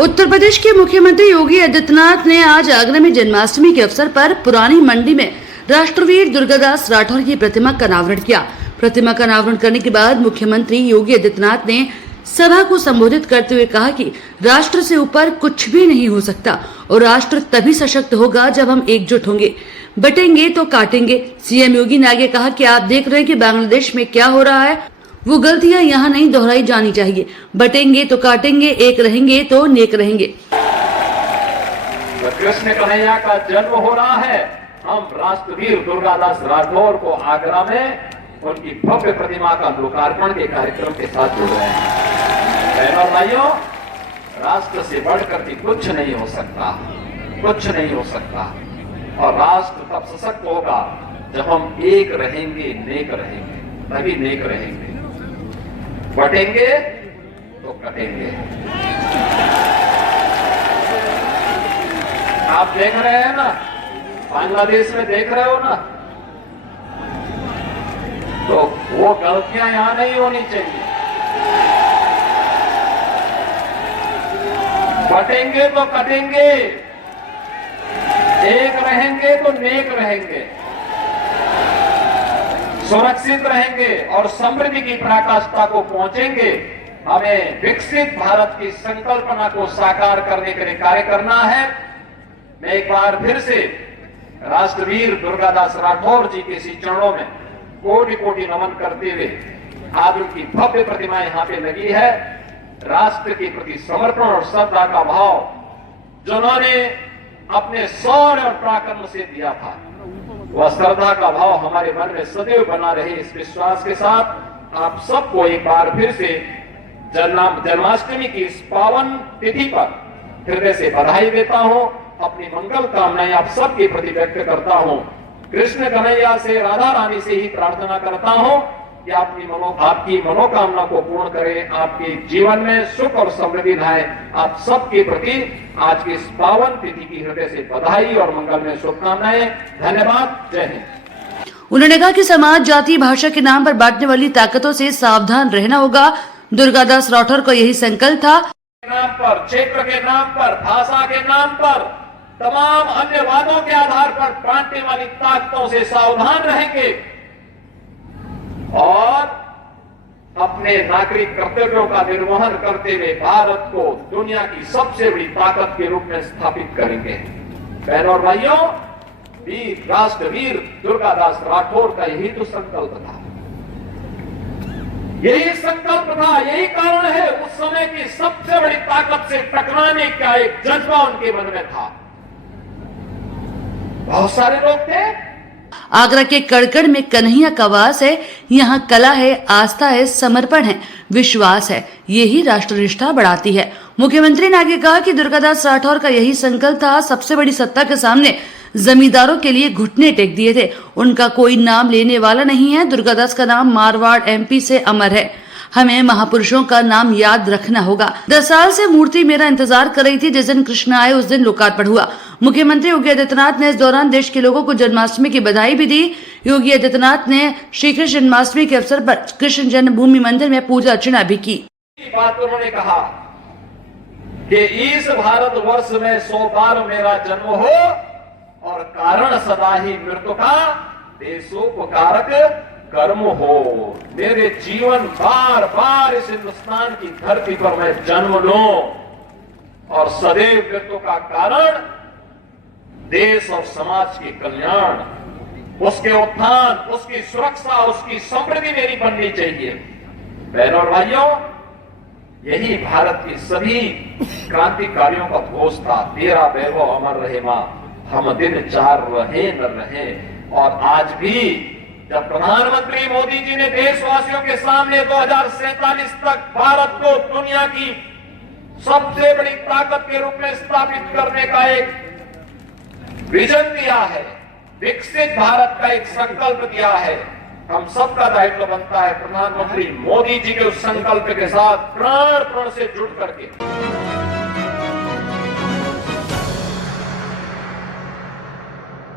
उत्तर प्रदेश के मुख्यमंत्री योगी आदित्यनाथ ने आज आगरा में जन्माष्टमी के अवसर पर पुरानी मंडी में राष्ट्रवीर दुर्गादास राठौर की प्रतिमा का अनावरण किया। प्रतिमा का अनावरण करने के बाद मुख्यमंत्री योगी आदित्यनाथ ने सभा को संबोधित करते हुए कहा कि राष्ट्र से ऊपर कुछ भी नहीं हो सकता और राष्ट्र तभी सशक्त होगा जब हम एकजुट होंगे, बटेंगे तो काटेंगे। सीएम योगी ने आगे कहा कि आप देख रहे हैं कि बांग्लादेश में क्या हो रहा है, वो गलतियां यहाँ नहीं दोहराई जानी चाहिए। बटेंगे तो काटेंगे, एक रहेंगे तो नेक रहेंगे। कृष्ण कन्हैया का जन्म हो रहा है। हम राष्ट्रवीर दुर्गादास राठौर को आगरा में उनकी भव्य प्रतिमा का लोकार्पण के कार्यक्रम के साथ जुड़ रहे हैं। बहनों और भाइयों, राष्ट्र से बढ़कर के कुछ नहीं हो सकता, कुछ नहीं हो सकता। और राष्ट्र तब सशक्त होगा जब हम एक रहेंगे, नेक रहेंगे, तभी नेक रहेंगे। बटेंगे तो कटेंगे। आप देख रहे हैं ना, बांग्लादेश में देख रहे हो ना, तो वो गलतियां यहां नहीं होनी चाहिए। बटेंगे तो कटेंगे, एक रहेंगे तो नेक रहेंगे, सुरक्षित रहेंगे और समृद्धि की पराकाष्ठा को पहुंचेंगे। हमें विकसित भारत की संकल्पना को साकार करने के लिए कार्य करना है। मैं एक बार फिर से राष्ट्रवीर दुर्गादास राठौर जी के इसी चरणों में कोटि कोटि नमन करते हुए, आज उनकी भव्य प्रतिमा यहाँ पे लगी है। राष्ट्र के प्रति समर्पण और श्रद्धा का भाव जिन्होंने अपने शौर्य और पराक्रम से दिया था, वह श्रद्धा का भाव हमारे मन में सदैव बना रहे। इस विश्वास के साथ आप सबको एक बार फिर से जन्माष्टमी की इस पावन तिथि पर हृदय से बधाई देता हूं। अपनी मंगल कामनाएं आप सबके प्रति व्यक्त करता हूं। कृष्ण कन्हैया से, राधा रानी से ही प्रार्थना करता हूं कि आपकी मनोकामना को पूर्ण करें, आपके जीवन में सुख और समृद्धि लाए। आप सबके प्रति आज की इस पावन तिथि की हृदय से बधाई और मंगल में शुभकामनाएं। धन्यवाद। जय हिंद। उन्होंने कहा कि समाज, जाति, भाषा के नाम पर बांटने वाली ताकतों से सावधान रहना होगा। दुर्गादास राठौर का यही संकल्प था। नाम पर, क्षेत्र के नाम पर, भाषा के नाम पर, तमाम अन्य वादों के आधार पर बांटने वाली ताकतों से सावधान रहेंगे और अपने नागरिक कर्तव्यों का निर्वहन करते हुए भारत को दुनिया की सबसे बड़ी ताकत के रूप में स्थापित करेंगे। बहनों और भाइयों, राष्ट्रवीर दुर्गादास राठौर का यही तो संकल्प था, यही संकल्प था, यही कारण है उस समय की सबसे बड़ी ताकत से टकराने का एक जज्बा उनके मन में था। बहुत सारे लोग थे। आगरा के कड़कड़ में कन्हैया का वास है। यहाँ कला है, आस्था है, समर्पण है, विश्वास है। यही राष्ट्र निष्ठा बढ़ाती है। मुख्यमंत्री ने आगे कहा कि दुर्गादास राठौर का यही संकल्प था। सबसे बड़ी सत्ता के सामने जमींदारों के लिए घुटने टेक दिए थे। उनका कोई नाम लेने वाला नहीं है। दुर्गादास का नाम मारवाड़ MP से अमर है। हमें महापुरुषों का नाम याद रखना होगा। 10 साल से मूर्ति मेरा इंतजार कर रही थी। जिस दिन कृष्ण आए उस दिन लोकार्पण हुआ। मुख्यमंत्री योगी आदित्यनाथ ने इस दौरान देश के लोगों को जन्माष्टमी की बधाई भी दी। योगी आदित्यनाथ ने श्री कृष्ण जन्माष्टमी के अवसर पर कृष्ण जन्मभूमि मंदिर में पूजा अर्चना भी की। बात उन्होंने कहा कि इस भारत वर्ष में 100 बार मेरा जन्म हो और कारण सदा ही मृत्यु का देशोपकारक कर्म हो। मेरे जीवन बार बार इस हिंदुस्तान की धरती पर मैं जन्म लूं और सदैव मृत्यु का कारण देश और समाज के कल्याण, उसके उत्थान, उसकी सुरक्षा, उसकी समृद्धि मेरी बननी चाहिए। बहनों और भाइयों, यही भारत की सभी क्रांतिकारियों का घोष था। तेरा वैभव अमर रहे मां, हम दिन 4 रहे न रहे। और आज भी जब प्रधानमंत्री मोदी जी ने देशवासियों के सामने 2047 तक भारत को दुनिया की सबसे बड़ी ताकत के रूप में स्थापित करने का एक विजन दिया है, विकसित भारत का एक संकल्प दिया है, हम सबका दायित्व बनता है प्रधानमंत्री मोदी जी के उस संकल्प के साथ प्राण से जुड़ करके